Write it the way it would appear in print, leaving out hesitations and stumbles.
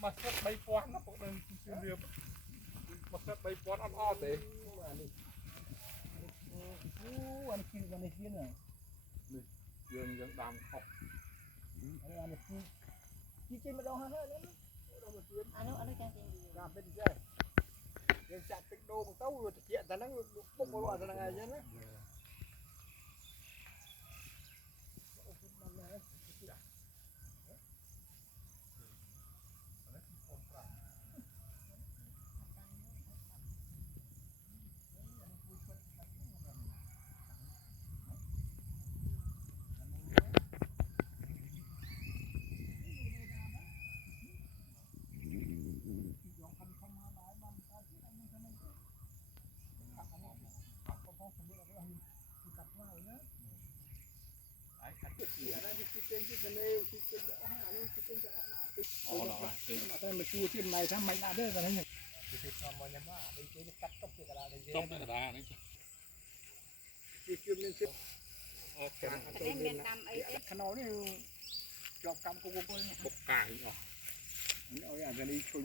mà sắp bay quán nó cũng đừng chưa được mà sắp bay quán ăn o thế anh kia anh kia nè dương dương đam học anh kia chi mà đâu hết đấy anh cho chị làm bên đâyยังจัดเป็นโดมเต้าตะเกียบแต่นั่งปุ๊บมาว่าแต่นั่งไงยันนะ แต่มาชูที่ไหนทำไมน่าเด้อกันนี่คือทำมันยังว่าไอ้เจ๊กัดตบกระดาษเลย tóc này là đấy ที่คือมันคือ cái miền Nam ấy ขนมนี่จอบกำกุ้งกุ้ง bốc cải nhỉ เอาอย่างนี้ชุน